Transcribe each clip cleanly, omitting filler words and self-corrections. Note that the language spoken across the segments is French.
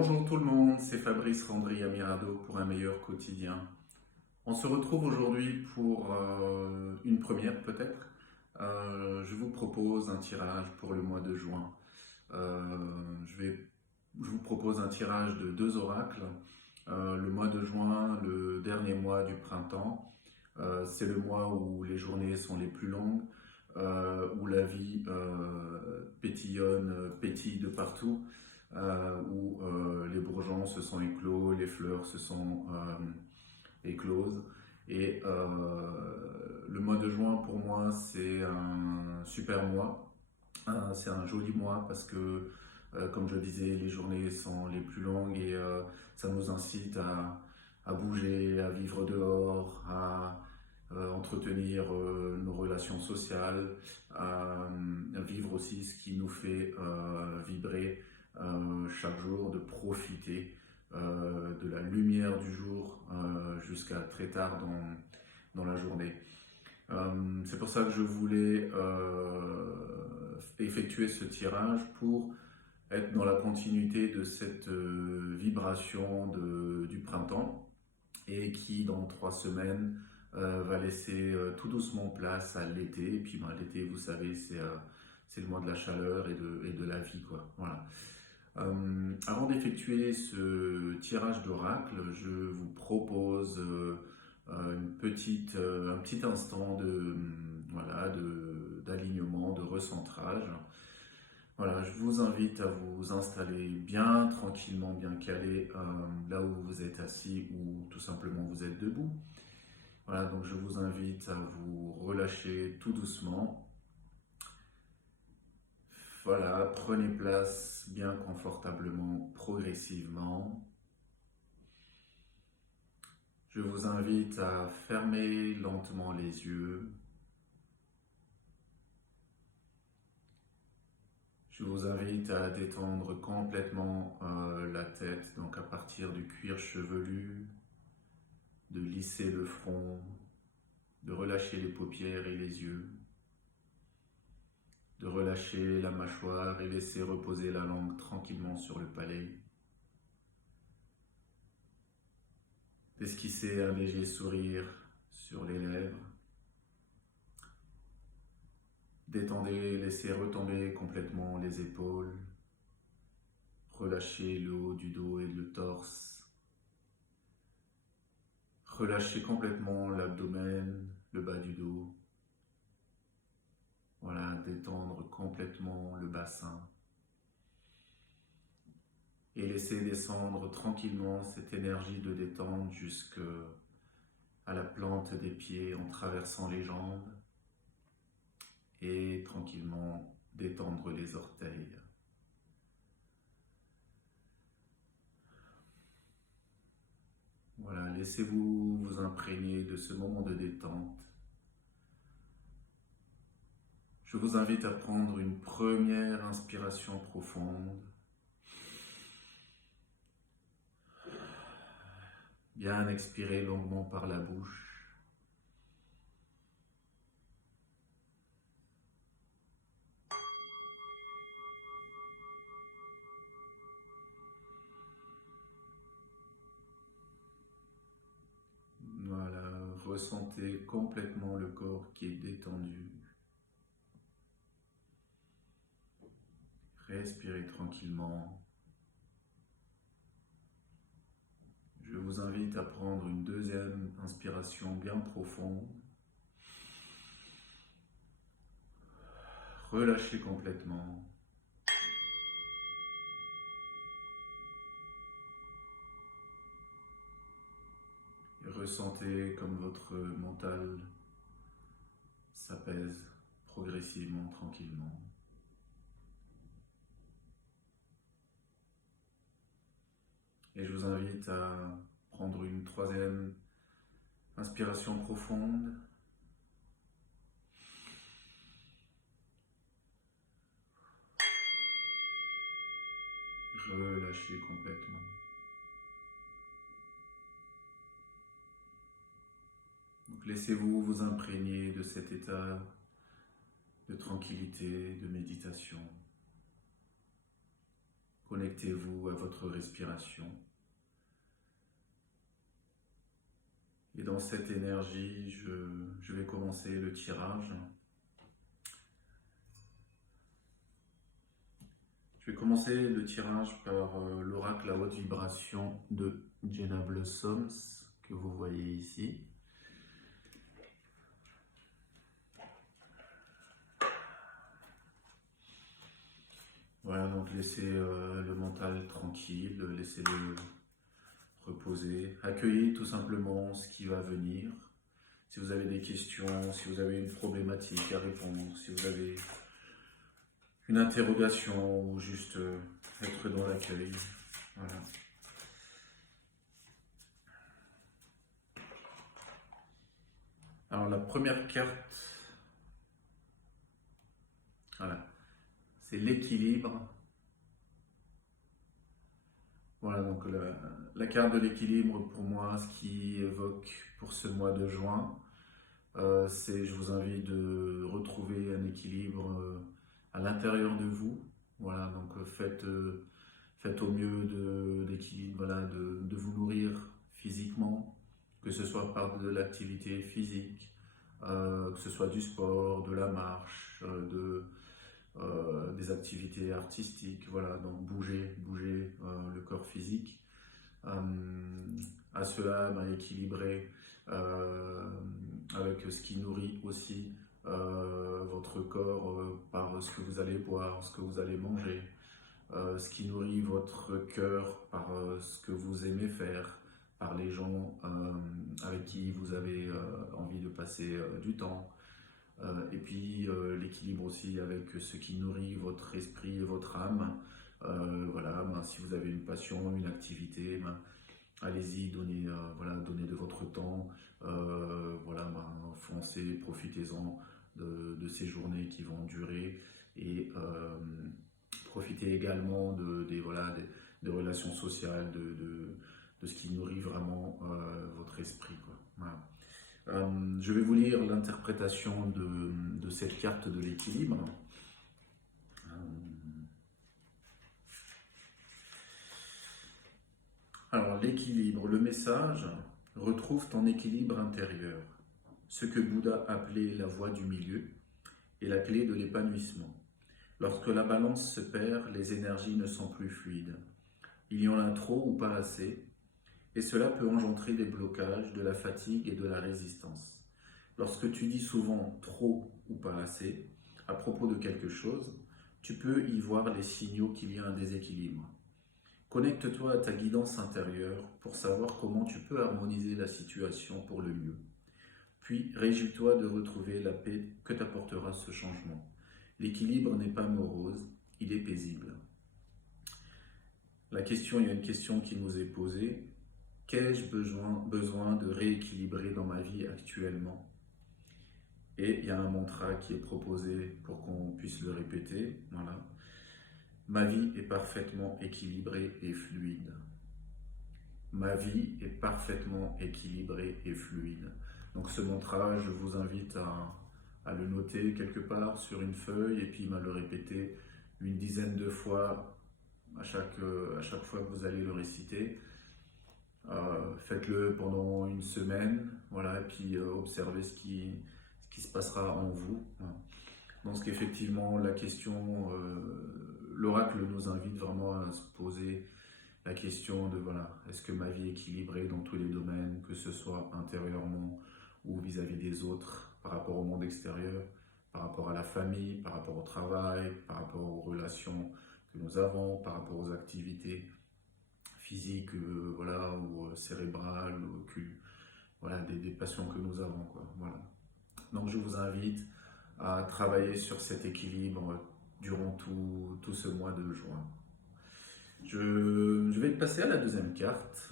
Bonjour tout le monde, c'est Fabrice Randri Amirado pour un meilleur quotidien. On se retrouve aujourd'hui pour une première peut-être. Je vous propose un tirage pour le mois de juin. Je vous propose un tirage de deux oracles. Le mois de juin, le dernier mois du printemps, c'est le mois où les journées sont les plus longues, où la vie pétille de partout, où les bourgeons se sont éclos, les fleurs se sont écloses. Et le mois de juin, pour moi, c'est un super mois. C'est un joli mois parce que, comme je disais, les journées sont les plus longues et ça nous incite à bouger, à vivre dehors, à entretenir nos relations sociales, à vivre aussi ce qui nous fait vibrer chaque jour, de profiter de la lumière du jour jusqu'à très tard dans la journée. C'est pour ça que je voulais effectuer ce tirage pour être dans la continuité de cette vibration du printemps et qui dans 3 semaines va laisser tout doucement place à l'été. Et puis l'été, vous savez, c'est le mois de la chaleur et de la vie, quoi. Voilà. Avant d'effectuer ce tirage d'oracle, je vous propose un petit instant d'alignement, de recentrage. Voilà, je vous invite à vous installer bien tranquillement, bien calé, là où vous êtes assis ou tout simplement vous êtes debout. Voilà, donc je vous invite à vous relâcher tout doucement. Voilà, prenez place bien confortablement, progressivement. Je vous invite à fermer lentement les yeux. Je vous invite à détendre complètement la tête, donc à partir du cuir chevelu, de lisser le front, de relâcher les paupières et les yeux, de relâcher la mâchoire et laisser reposer la langue tranquillement sur le palais. D'esquisser un léger sourire sur les lèvres. Détendez, laissez retomber complètement les épaules. Relâchez le haut du dos et le torse. Relâchez complètement l'abdomen, le bas du dos. Voilà, détendre complètement le bassin. Et laissez descendre tranquillement cette énergie de détente jusqu'à la plante des pieds en traversant les jambes. Et tranquillement détendre les orteils. Voilà, laissez-vous vous imprégner de ce moment de détente. Je vous invite à prendre une première inspiration profonde. Bien expirer longuement par la bouche. Voilà, ressentez complètement le corps qui est détendu. Respirez tranquillement. Je vous invite à prendre une deuxième inspiration bien profonde. Relâchez complètement. Et ressentez comme votre mental s'apaise progressivement, tranquillement. Et je vous invite à prendre une troisième inspiration profonde. Relâchez complètement. Donc laissez-vous vous imprégner de cet état de tranquillité, de méditation. Connectez-vous à votre respiration. Et dans cette énergie, je vais commencer le tirage. Je vais commencer le tirage par l'oracle à haute vibration de Jenna Blossoms, que vous voyez ici. Voilà, donc laissez le mental tranquille, laissez-le reposer. Accueillez tout simplement ce qui va venir. Si vous avez des questions, si vous avez une problématique à répondre, si vous avez une interrogation ou juste être dans l'accueil. Voilà. Alors la première carte, voilà, c'est l'équilibre. Voilà, donc la carte de l'équilibre, pour moi, ce qui évoque pour ce mois de juin, c'est, je vous invite de retrouver un équilibre à l'intérieur de vous. Voilà, donc faites au mieux d'équilibre, voilà, de vous nourrir physiquement, que ce soit par de l'activité physique, que ce soit du sport, de la marche, des activités artistiques, voilà, donc bouger le corps physique. À cela, équilibrer avec ce qui nourrit aussi votre corps par ce que vous allez boire, ce que vous allez manger, ce qui nourrit votre cœur par ce que vous aimez faire, par les gens avec qui vous avez envie de passer du temps. Et puis l'équilibre aussi avec ce qui nourrit votre esprit et votre âme. Voilà, si vous avez une passion, une activité, allez-y, donnez de votre temps. Voilà, foncez, profitez-en de ces journées qui vont durer. Et profitez également des relations sociales, de ce qui nourrit vraiment votre esprit, quoi. Voilà. Je vais vous lire l'interprétation de cette carte de l'équilibre. Alors, l'équilibre, le message, retrouve ton équilibre intérieur, ce que Bouddha appelait la voie du milieu et la clé de l'épanouissement. Lorsque la balance se perd, les énergies ne sont plus fluides. Il y en a trop ou pas assez, et cela peut engendrer des blocages, de la fatigue et de la résistance. Lorsque tu dis souvent trop ou pas assez à propos de quelque chose, tu peux y voir les signaux qu'il y a un déséquilibre. Connecte-toi à ta guidance intérieure pour savoir comment tu peux harmoniser la situation pour le mieux. Puis, réjouis-toi de retrouver la paix que t'apportera ce changement. L'équilibre n'est pas morose, il est paisible. Il y a une question qui nous est posée. Qu'ai-je besoin de rééquilibrer dans ma vie actuellement ? Et il y a un mantra qui est proposé pour qu'on puisse le répéter. Voilà. Ma vie est parfaitement équilibrée et fluide. Ma vie est parfaitement équilibrée et fluide. Donc ce mantra, je vous invite à le noter quelque part sur une feuille et puis à le répéter une dizaine de fois à chaque fois que vous allez le réciter. Faites-le pendant une semaine, voilà, et puis observez ce qui se passera en vous. Donc effectivement, la question, l'oracle nous invite vraiment à se poser la question de voilà, est-ce que ma vie est équilibrée dans tous les domaines, que ce soit intérieurement ou vis-à-vis des autres, par rapport au monde extérieur, par rapport à la famille, par rapport au travail, par rapport aux relations que nous avons, par rapport aux activités physiques, voilà, ou cérébrales, ou voilà, des passions que nous avons, quoi. Voilà. Donc je vous invite à travailler sur cet équilibre durant tout ce mois de juin. Je vais passer à la deuxième carte.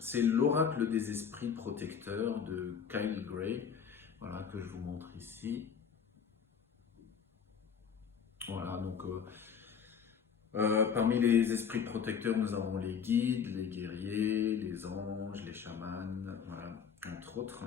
C'est l'oracle des esprits protecteurs de Kyle Gray, voilà, que je vous montre ici. Voilà, donc parmi les esprits protecteurs, nous avons les guides, les guerriers, les anges, les chamans, voilà, entre autres.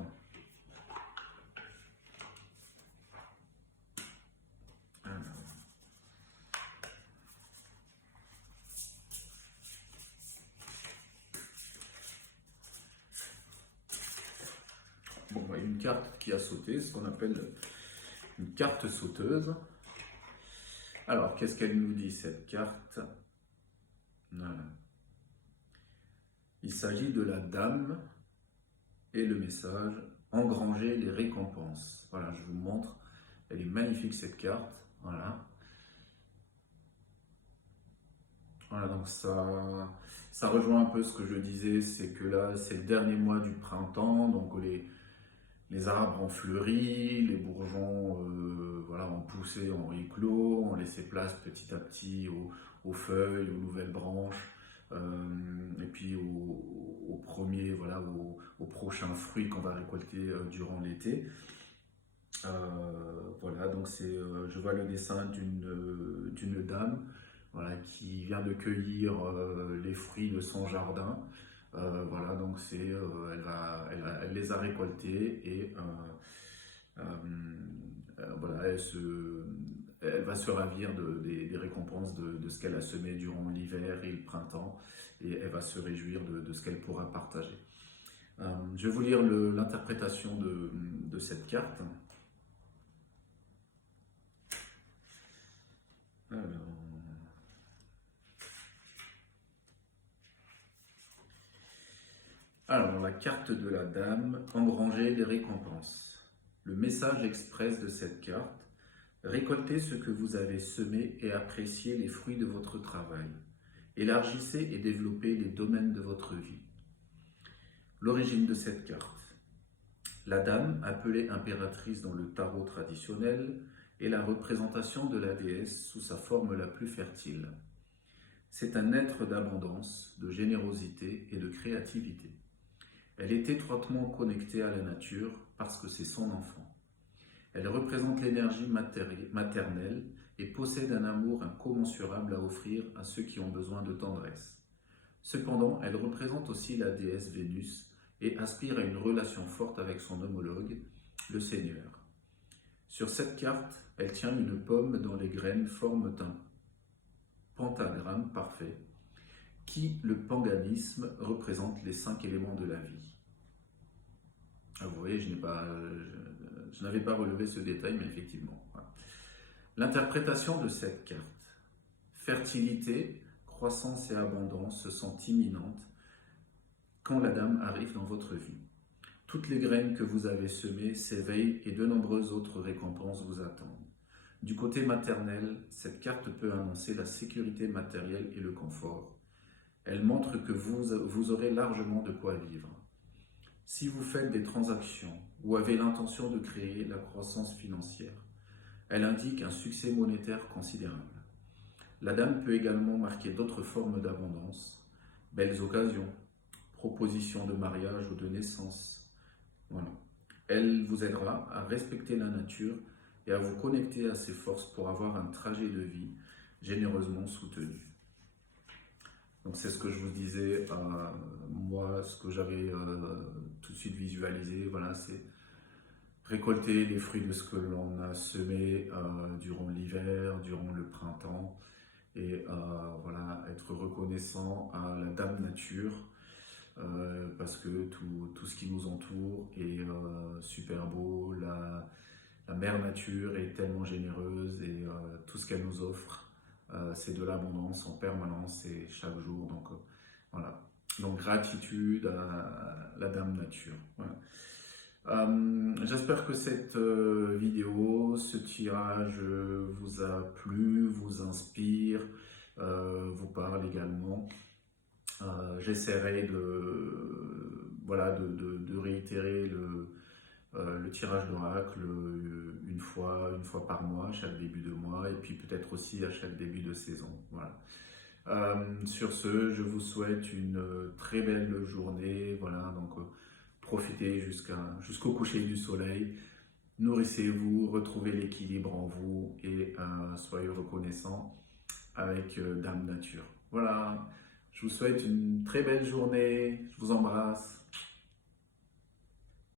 carte qui a sauté, ce qu'on appelle une carte sauteuse. Alors, qu'est-ce qu'elle nous dit, cette carte? Voilà. Il s'agit de la dame et le message, engranger les récompenses. Voilà, je vous montre, elle est magnifique cette carte. Voilà. Voilà, donc ça rejoint un peu ce que je disais, c'est que là, c'est le dernier mois du printemps, donc les arbres ont fleuri, les bourgeons voilà, ont poussé, ont éclos, ont laissé place petit à petit aux feuilles, aux nouvelles branches, et puis aux premiers, voilà, aux prochains fruits qu'on va récolter durant l'été. Voilà, donc je vois le dessin d'une dame, voilà, qui vient de cueillir les fruits de son jardin. Voilà, donc elle les a récoltés et voilà, elle va se ravir des récompenses de ce qu'elle a semé durant l'hiver et le printemps, et elle va se réjouir de ce qu'elle pourra partager. Je vais vous lire l'interprétation de cette carte. Alors, la carte de la dame, engranger les récompenses. Le message express de cette carte, récoltez ce que vous avez semé et appréciez les fruits de votre travail. Élargissez et développez les domaines de votre vie. L'origine de cette carte. La dame, appelée impératrice dans le tarot traditionnel, est la représentation de la déesse sous sa forme la plus fertile. C'est un être d'abondance, de générosité et de créativité. Elle est étroitement connectée à la nature parce que c'est son enfant. Elle représente l'énergie maternelle et possède un amour incommensurable à offrir à ceux qui ont besoin de tendresse. Cependant, elle représente aussi la déesse Vénus et aspire à une relation forte avec son homologue, le Seigneur. Sur cette carte, elle tient une pomme dont les graines forment un pentagramme parfait qui, le panganisme, représente les 5 éléments de la vie. Ah, vous voyez, je n'avais pas relevé ce détail, mais effectivement. Voilà. L'interprétation de cette carte. Fertilité, croissance et abondance se sentent imminentes quand la dame arrive dans votre vie. Toutes les graines que vous avez semées s'éveillent et de nombreuses autres récompenses vous attendent. Du côté maternel, cette carte peut annoncer la sécurité matérielle et le confort. Elle montre que vous aurez largement de quoi vivre. Si vous faites des transactions ou avez l'intention de créer la croissance financière, elle indique un succès monétaire considérable. La dame peut également marquer d'autres formes d'abondance, belles occasions, propositions de mariage ou de naissance. Voilà. Elle vous aidera à respecter la nature et à vous connecter à ses forces pour avoir un trajet de vie généreusement soutenu. Donc c'est ce que je vous disais, moi, ce que j'avais tout de suite visualisé, voilà, c'est récolter les fruits de ce que l'on a semé durant l'hiver, durant le printemps, et voilà, être reconnaissant à la Dame Nature, parce que tout ce qui nous entoure est super beau, la Mère Nature est tellement généreuse, et tout ce qu'elle nous offre, c'est de l'abondance en permanence et chaque jour. Donc voilà. Donc gratitude à la Dame Nature. Voilà. J'espère que cette vidéo, ce tirage vous a plu, vous inspire, vous parle également. J'essaierai de réitérer le tirage d'oracle une fois par mois, chaque début de mois, et puis peut-être aussi à chaque début de saison. Voilà. Sur ce, je vous souhaite une très belle journée. Voilà, donc profitez jusqu'au coucher du soleil. Nourrissez-vous, retrouvez l'équilibre en vous et soyez reconnaissants avec Dame Nature. Voilà, je vous souhaite une très belle journée. Je vous embrasse.